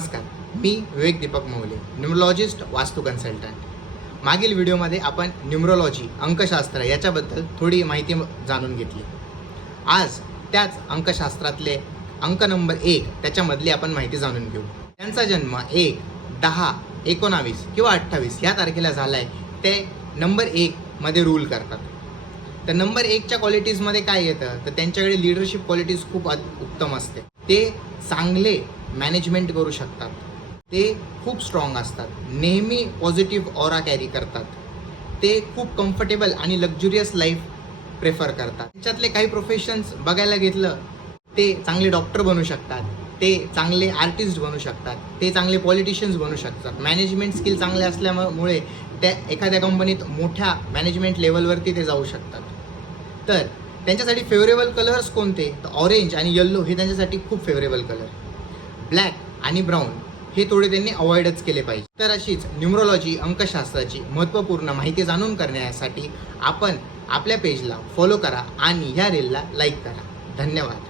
नमस्कार, मी विवेक दीपक मौले, न्यूमरोलॉजिस्ट, वास्तू कन्सल्टंट. मागील व्हिडिओमध्ये आपण न्यूमरोलॉजी, अंकशास्त्र याच्याबद्दल थोडी माहिती जाणून घेतली. आज त्याच अंकशास्त्रातले अंक नंबर 1 त्याच्यामधली आपण माहिती जाणून घेऊ. त्यांचा जन्म 1, 10, 19 किंवा 28 या तारखेला झाला आहे, ते नंबर 1 मध्ये रूल करतात. तर नंबर 1च्या क्वालिटीजमध्ये काय येतं, तर त्यांच्याकडे लिडरशिप क्वालिटीज खूप उत्तम असते. ते चांगले मॅनेजमेंट करू शकतात. ते खूप स्ट्रॉंग असतात. नेहमी पॉझिटिव्ह ऑरा कॅरी करतात. ते खूप कम्फर्टेबल आणि लक्झुरियस लाईफ प्रेफर करतात. त्याच्यातले काही प्रोफेशन्स बघायला घेतलं, ते चांगले डॉक्टर बनू शकतात, ते चांगले आर्टिस्ट बनू शकतात, ते चांगले पॉलिटिशियन्स बनू शकतात. मॅनेजमेंट स्किल चांगले असल्यामुळे त्या एखाद्या कंपनीत मोठ्या मॅनेजमेंट लेवलवरती ते जाऊ शकतात. तर त्यांच्यासाठी फेवरेबल कलर्स कोणते, तर ऑरेंज आणि येल्लो हे त्यांच्यासाठी खूप फेवरेबल कलर. ब्लॅक आणि ब्राऊन हे थोडे त्यांनी अवॉइडच केले पाहिजे. तर अशीच न्यूमरोलॉजी, अंकशास्त्राची महत्त्वपूर्ण माहिती जाणून करण्यासाठी आपण आपल्या पेजला फॉलो करा आणि ह्या रीलला लाईक करा. धन्यवाद.